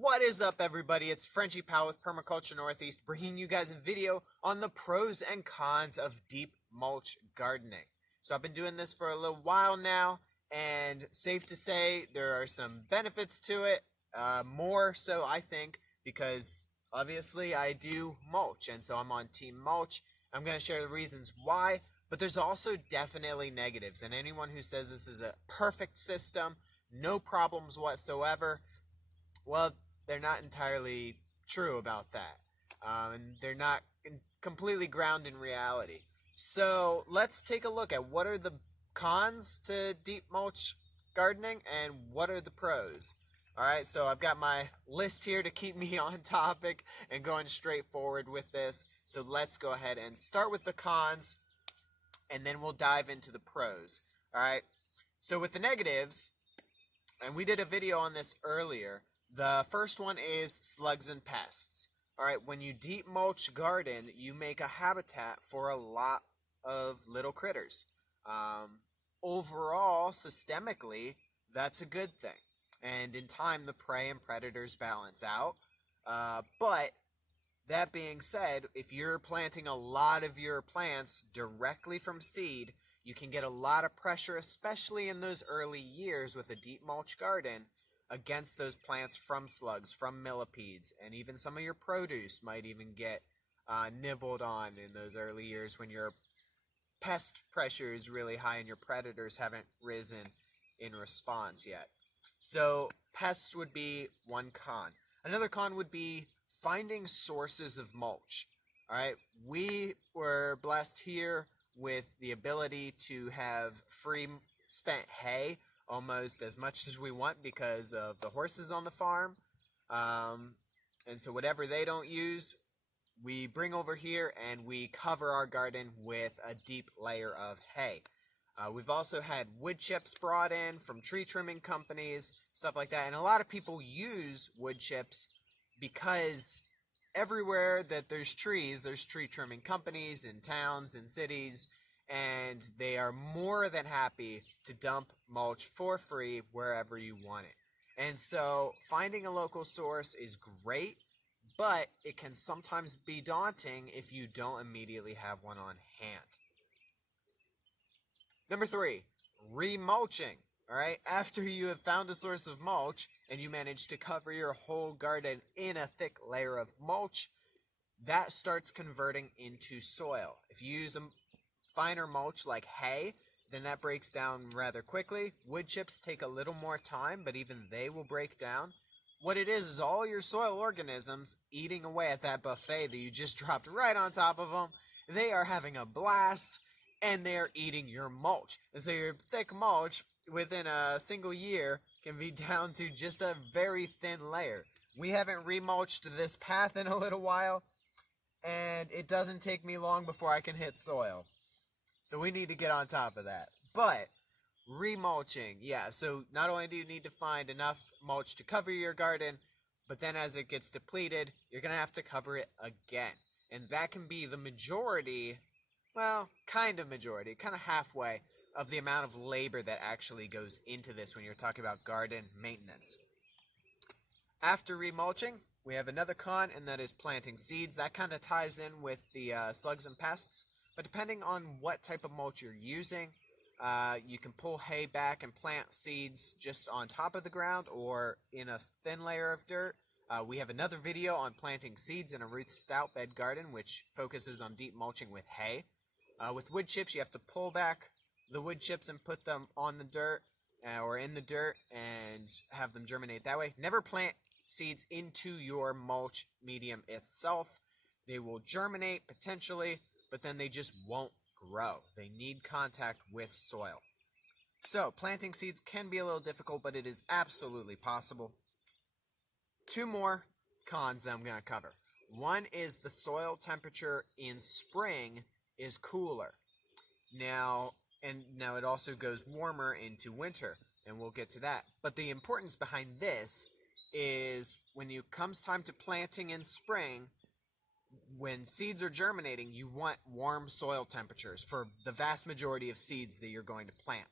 What is up, everybody? It's Frenchie Powell with Permaculture Northeast, bringing you guys a video on the pros and cons of deep mulch gardening. So I've been doing this for a little while now, and safe to say there are some benefits to it, more so I think, because obviously I do mulch, and so I'm on Team Mulch. I'm going to share the reasons why, but there's also definitely negatives, and anyone who says this is a perfect system, no problems whatsoever, well, they're not entirely true about that. And they're not completely grounded in reality. So let's take a look at what are the cons to deep mulch gardening and what are the pros. Alright, so I've got my list here to keep me on topic and going straight forward with this. So let's go ahead and start with the cons and then we'll dive into the pros. Alright, so with the negatives, and we did a video on this earlier, the first one is slugs and pests. Alright, when you deep mulch garden, you make a habitat for a lot of little critters. Overall, systemically, that's a good thing. And in time, the prey and predators balance out. But that being said, if you're planting a lot of your plants directly from seed, you can get a lot of pressure, especially in those early years with a deep mulch garden, against those plants from slugs, from millipedes, and even some of your produce might even get nibbled on in those early years when your pest pressure is really high and your predators haven't risen in response yet. So pests would be one con. Another con would be finding sources of mulch. Alright, we were blessed here with the ability to have free spent hay almost as much as we want because of the horses on the farm. And so whatever they don't use, we bring over here and we cover our garden with a deep layer of hay. We've also had wood chips brought in from tree trimming companies, stuff like that. And a lot of people use wood chips because everywhere that there's trees, there's tree trimming companies in towns and cities, and they are more than happy to dump mulch for free wherever you want it. And so finding a local source is great, but it can sometimes be daunting if you don't immediately have one on hand. Number 3, remulching. Alright, after you have found a source of mulch and you manage to cover your whole garden in a thick layer of mulch, that starts converting into soil. If you use a finer mulch like hay, then that breaks down rather quickly. Wood chips take a little more time, but even they will break down. What it is all your soil organisms eating away at that buffet that you just dropped right on top of them. They are having a blast, and they are eating your mulch. And so your thick mulch, within a single year, can be down to just a very thin layer. We haven't remulched this path in a little while, and it doesn't take me long before I can hit soil. So we need to get on top of that. But remulching, yeah, so not only do you need to find enough mulch to cover your garden, but then as it gets depleted, you're going to have to cover it again. And that can be the majority, well, kind of majority, kind of halfway of the amount of labor that actually goes into this when you're talking about garden maintenance. After remulching, we have another con, and that is planting seeds. That kind of ties in with the slugs and pests. But depending on what type of mulch you're using, you can pull hay back and plant seeds just on top of the ground or in a thin layer of dirt. We have another video on planting seeds in a Ruth Stout bed garden, which focuses on deep mulching with hay. With wood chips, you have to pull back the wood chips and put them on the dirt or in the dirt and have them germinate that way. Never plant seeds into your mulch medium itself. They will germinate potentially, but then they just won't grow. They need contact with soil. So planting seeds can be a little difficult, but it is absolutely possible. 2 more cons that I'm going to cover. One is the soil temperature in spring is cooler. Now it also goes warmer into winter, and we'll get to that. But the importance behind this is when it comes time to planting in spring, when seeds are germinating, you want warm soil temperatures for the vast majority of seeds that you're going to plant.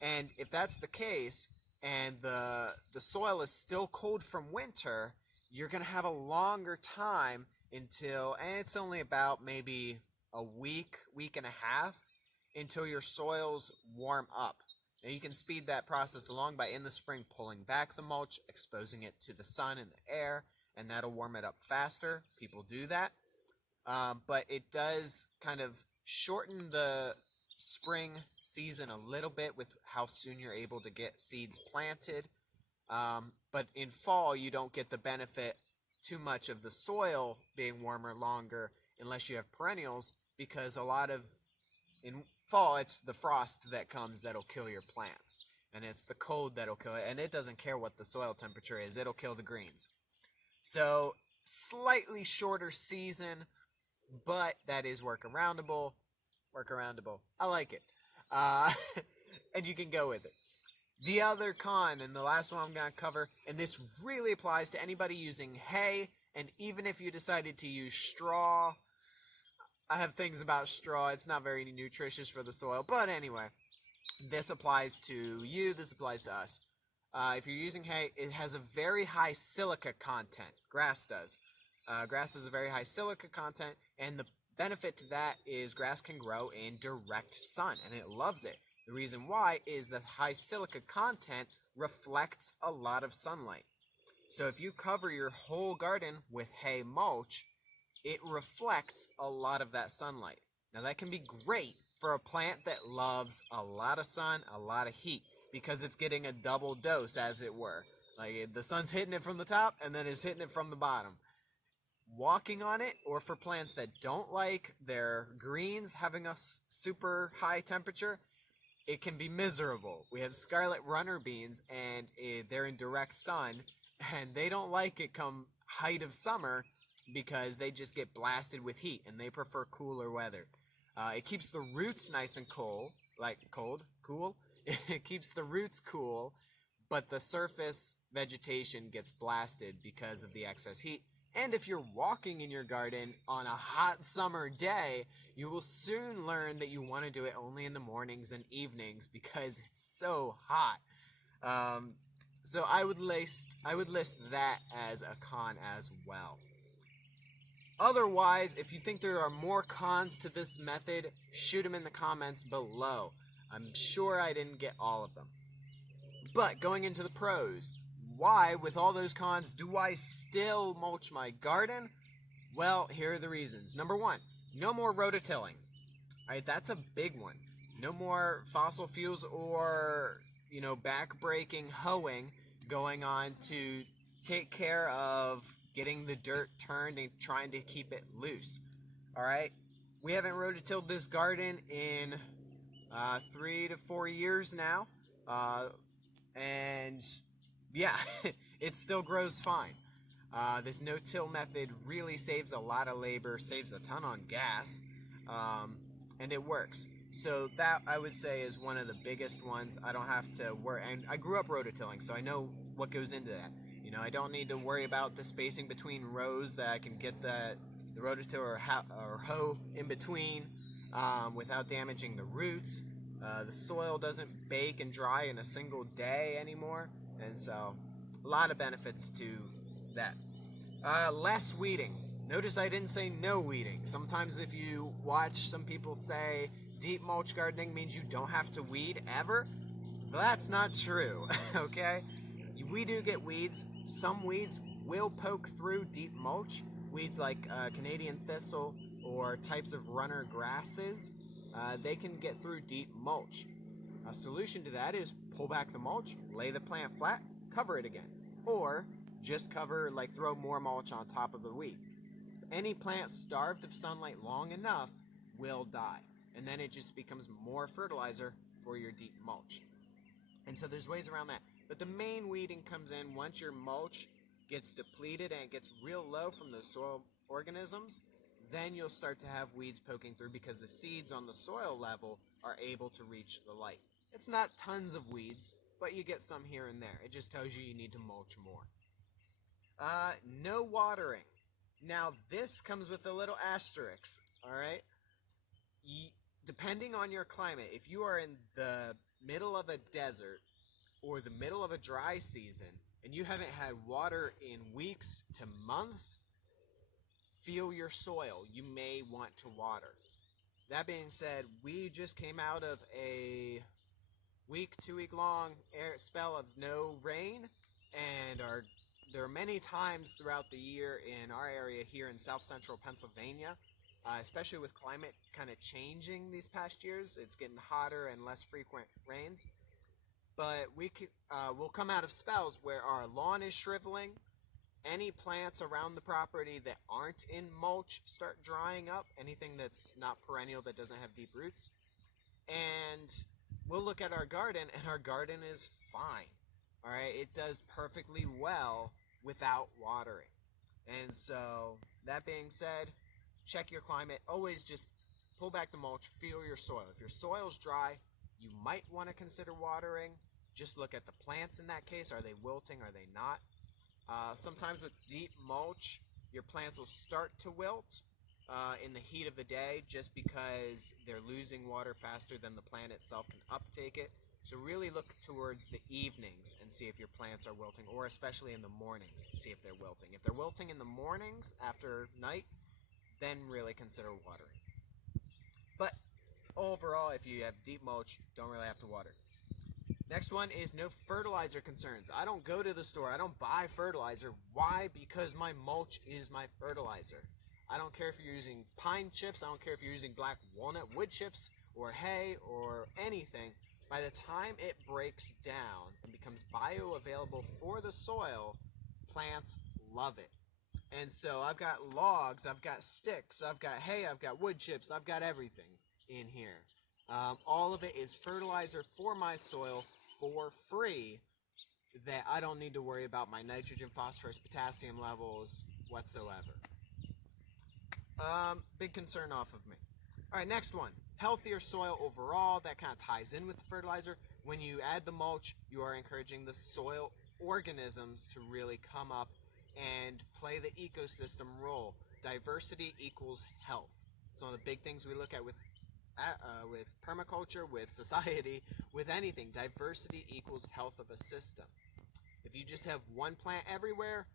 And if that's the case, and the soil is still cold from winter, you're going to have a longer time until, and it's only about maybe a week and a half until your soils warm up. Now you can speed that process along by in the spring pulling back the mulch, exposing it to the sun and the air, and that'll warm it up faster. People do that. But it does kind of shorten the spring season a little bit with how soon you're able to get seeds planted. But in fall, you don't get the benefit too much of the soil being warmer longer unless you have perennials, because in fall, it's the frost that comes that'll kill your plants. And it's the cold that'll kill it. And it doesn't care what the soil temperature is, it'll kill the greens. So, slightly shorter season, but that is workaroundable. I like it. Uh, and you can go with it. The other con, and the last one I'm going to cover, and this really applies to anybody using hay, and even if you decided to use straw. I have things about straw. It's not very nutritious for the soil, but anyway, this applies to you, this applies to us. If you're using hay, it has a very high silica content. Grass does. Grass has a very high silica content, and the benefit to that is grass can grow in direct sun, and it loves it. The reason why is that high silica content reflects a lot of sunlight. So if you cover your whole garden with hay mulch, it reflects a lot of that sunlight. Now that can be great for a plant that loves a lot of sun, a lot of heat, because it's getting a double dose, as it were. Like the sun's hitting it from the top, and then it's hitting it from the bottom. Walking on it, or for plants that don't like their greens having a super high temperature, it can be miserable. We have scarlet runner beans, and they're in direct sun, and they don't like it come height of summer because they just get blasted with heat, and they prefer cooler weather. It keeps the roots nice and cool. It keeps the roots cool, but the surface vegetation gets blasted because of the excess heat. And if you're walking in your garden on a hot summer day, you will soon learn that you want to do it only in the mornings and evenings because it's so hot. So I would list that as a con as well. Otherwise, if you think there are more cons to this method, shoot them in the comments below. I'm sure I didn't get all of them. But going into the pros, why, with all those cons, do I still mulch my garden? Well, here are the reasons. Number one, no more rototilling. Alright, that's a big one. No more fossil fuels or, back-breaking hoeing going on to take care of getting the dirt turned and trying to keep it loose. Alright, we haven't rototilled this garden in 3 to 4 years now. And yeah, it still grows fine. This no-till method really saves a lot of labor, saves a ton on gas, and it works. So that, I would say, is one of the biggest ones. I don't have to worry. And I grew up rototilling, so I know what goes into that. I don't need to worry about the spacing between rows, that I can get the rototiller or hoe in between without damaging the roots. The soil doesn't bake and dry in a single day anymore, and so a lot of benefits to that. Less weeding. Notice I didn't say no weeding. Sometimes if you watch some people say deep mulch gardening means you don't have to weed ever, that's not true, okay? We do get weeds. Some weeds will poke through deep mulch. Weeds like Canadian thistle or types of runner grasses, they can get through deep mulch. A solution to that is pull back the mulch, lay the plant flat, cover it again. Or just throw more mulch on top of the weed. Any plant starved of sunlight long enough will die. And then it just becomes more fertilizer for your deep mulch. And so there's ways around that. But the main weeding comes in once your mulch gets depleted and it gets real low from those soil organisms. Then you'll start to have weeds poking through because the seeds on the soil level are able to reach the light. It's not tons of weeds, but you get some here and there. It just tells you need to mulch more. No watering. Now this comes with a little asterisk, alright? Depending on your climate, if you are in the middle of a desert or the middle of a dry season and you haven't had water in weeks to months, feel your soil. You may want to water. That being said, we just came out of a 2-week long spell of no rain, and there are many times throughout the year in our area here in south central Pennsylvania, especially with climate kind of changing these past years. It's getting hotter and less frequent rains. But we'll come out of spells where our lawn is shriveling. Any plants around the property that aren't in mulch start drying up. Anything that's not perennial, that doesn't have deep roots. And we'll look at our garden, and our garden is fine. All right, it does perfectly well without watering. And so, that being said, check your climate. Always just pull back the mulch, feel your soil. If your soil's dry, you might want to consider watering. Just look at the plants in that case. Are they wilting? Are they not? Sometimes with deep mulch, your plants will start to wilt in the heat of the day just because they're losing water faster than the plant itself can uptake it. So really look towards the evenings and see if your plants are wilting, or especially in the mornings, see if they're wilting. If they're wilting in the mornings after night, then really consider watering. But overall, if you have deep mulch, don't really have to water. Next one is no fertilizer concerns. I don't go to the store. I don't buy fertilizer. Why? Because my mulch is my fertilizer. I don't care if you're using pine chips. I don't care if you're using black walnut wood chips or hay or anything. By the time it breaks down and becomes bioavailable for the soil, plants love it. And so I've got logs, I've got sticks, I've got hay, I've got wood chips, I've got everything in here. All of it is fertilizer for my soil for free, that I don't need to worry about my nitrogen, phosphorus, potassium levels whatsoever. Big concern off of me. All right, next one. Healthier soil overall. That kind of ties in with the fertilizer. When you add the mulch, you are encouraging the soil organisms to really come up and play the ecosystem role. Diversity equals health. It's one of the big things we look at with permaculture, with society, with anything. Diversity equals health of a system. If you just have one plant everywhere,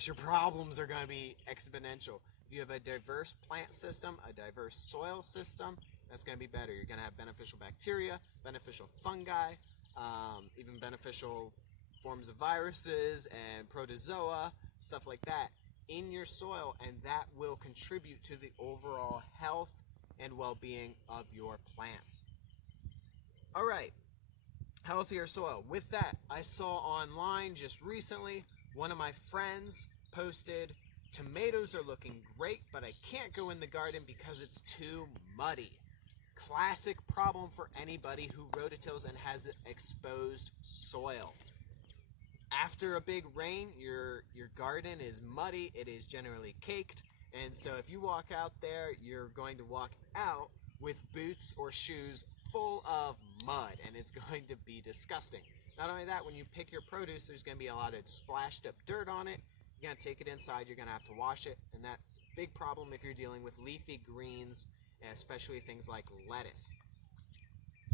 your problems are going to be exponential. If you have a diverse plant system, a diverse soil system, that's going to be better. You're going to have beneficial bacteria, beneficial fungi, even beneficial forms of viruses and protozoa, stuff like that in your soil, and that will contribute to the overall health and well-being of your plants. All right, healthier soil. With that, I saw online just recently, one of my friends posted, tomatoes are looking great, but I can't go in the garden because it's too muddy. Classic problem for anybody who rototills and has exposed soil. After a big rain, your garden is muddy, it is generally caked, and so if you walk out there, you're going to walk out with boots or shoes full of mud, and it's going to be disgusting. Not only that, when you pick your produce, there's going to be a lot of splashed up dirt on it. You're going to take it inside, you're going to have to wash it, and that's a big problem if you're dealing with leafy greens, and especially things like lettuce.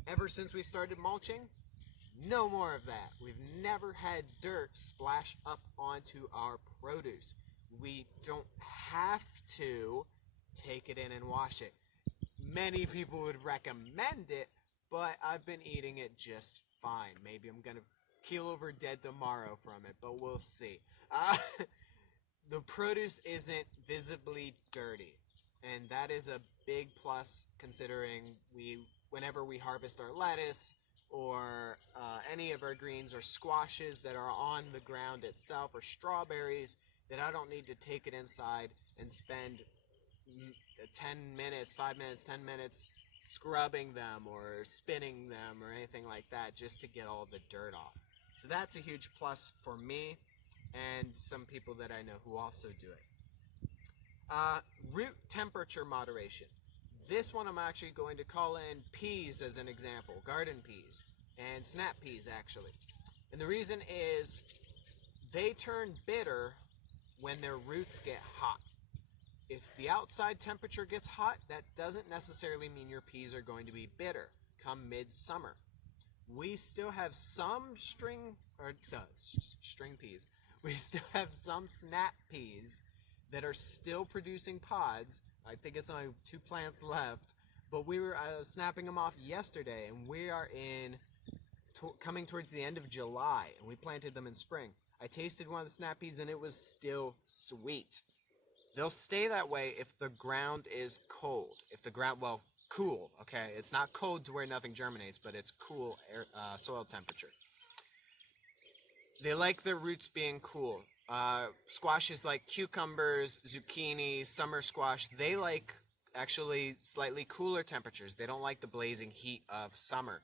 Ever since we started mulching, no more of that. We've never had dirt splash up onto our produce. We don't have to take it in and wash it. Many people would recommend it, but I've been eating it just fine. Maybe I'm going to keel over dead tomorrow from it, but we'll see. The produce isn't visibly dirty, and that is a big plus considering whenever we harvest our lettuce or any of our greens or squashes that are on the ground itself, or strawberries, that I don't need to take it inside and spend 10 minutes, 5 minutes, 10 minutes scrubbing them or spinning them or anything like that just to get all the dirt off. So that's a huge plus for me and some people that I know who also do it. Root temperature moderation. This one I'm actually going to call in peas as an example, garden peas, and snap peas actually. And the reason is they turn bitter when their roots get hot. If the outside temperature gets hot, that doesn't necessarily mean your peas are going to be bitter come midsummer. we still have some string peas. We still have some snap peas that are still producing pods. I think it's only 2 plants left, but we were snapping them off yesterday, and we are coming towards the end of July, and we planted them in spring. I tasted one of the snap peas, and it was still sweet. They'll stay that way if the ground is cold. If the ground, well, cool, okay? It's not cold to where nothing germinates, but it's cool soil temperature. They like their roots being cool. Squashes like cucumbers, zucchini, summer squash, they like actually slightly cooler temperatures. They don't like the blazing heat of summer.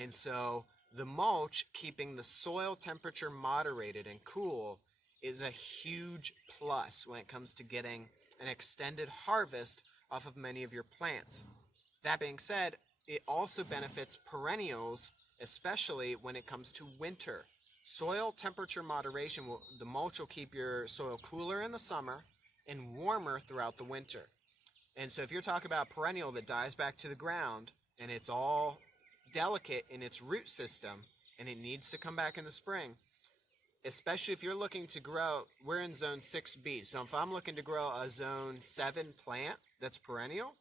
And so the mulch, keeping the soil temperature moderated and cool, is a huge plus when it comes to getting an extended harvest off of many of your plants. That being said, it also benefits perennials, especially when it comes to winter. Soil temperature moderation, the mulch will keep your soil cooler in the summer and warmer throughout the winter. And so if you're talking about a perennial that dies back to the ground and it's all delicate in its root system and it needs to come back in the spring, especially if you're looking to grow, we're in zone 6B. So if I'm looking to grow a zone 7 plant that's perennial,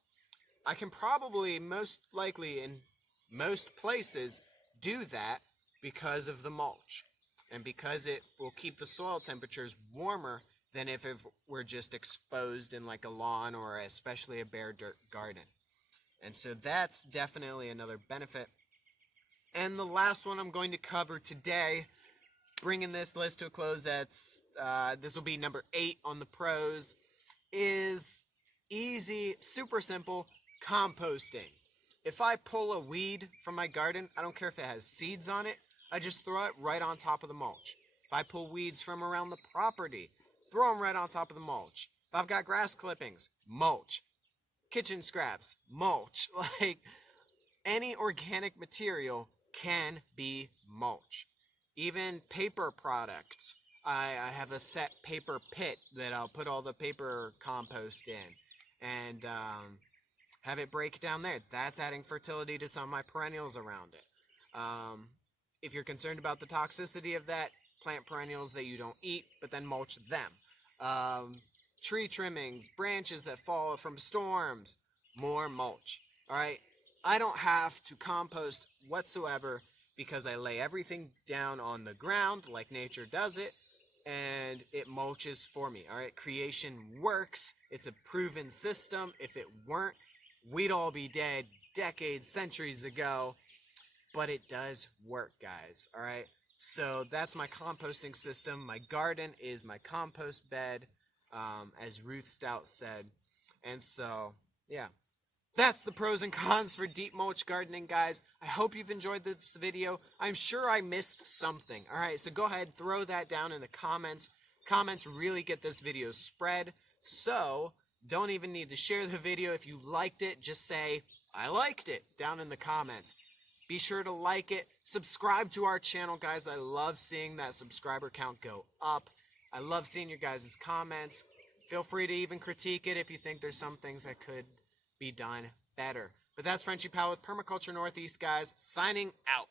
I can probably most likely in most places do that because of the mulch and because it will keep the soil temperatures warmer than if it were just exposed in like a lawn or especially a bare dirt garden. And so that's definitely another benefit. And the last one I'm going to cover today, bringing this list to a close, this will be number 8 on the pros, is easy, super simple composting. If I pull a weed from my garden, I don't care if it has seeds on it, I just throw it right on top of the mulch. If I pull weeds from around the property, throw them right on top of the mulch. If I've got grass clippings, mulch. Kitchen scraps, mulch. Like, any organic material can be mulch. Even paper products. I have a set paper pit that I'll put all the paper compost in and have it break down there. That's adding fertility to some of my perennials around it. If you're concerned about the toxicity of that, plant perennials that you don't eat, but then mulch them. Tree trimmings, branches that fall from storms, more mulch. All right, I don't have to compost whatsoever because I lay everything down on the ground like nature does it, and it mulches for me. All right, creation works. It's a proven system. If it weren't, we'd all be dead decades, centuries ago. But it does work, guys. All right, so that's my composting system. My garden is my compost bed, as Ruth Stout said. And so, yeah. That's the pros and cons for deep mulch gardening, guys. I hope you've enjoyed this video. I'm sure I missed something. All right, so go ahead, throw that down in the comments. Comments really get this video spread. So don't even need to share the video. If you liked it, just say, I liked it, down in the comments. Be sure to like it. Subscribe to our channel, guys. I love seeing that subscriber count go up. I love seeing your guys' comments. Feel free to even critique it if you think there's some things that could be done better. But that's Frenchie Powell with Permaculture Northeast, guys, signing out.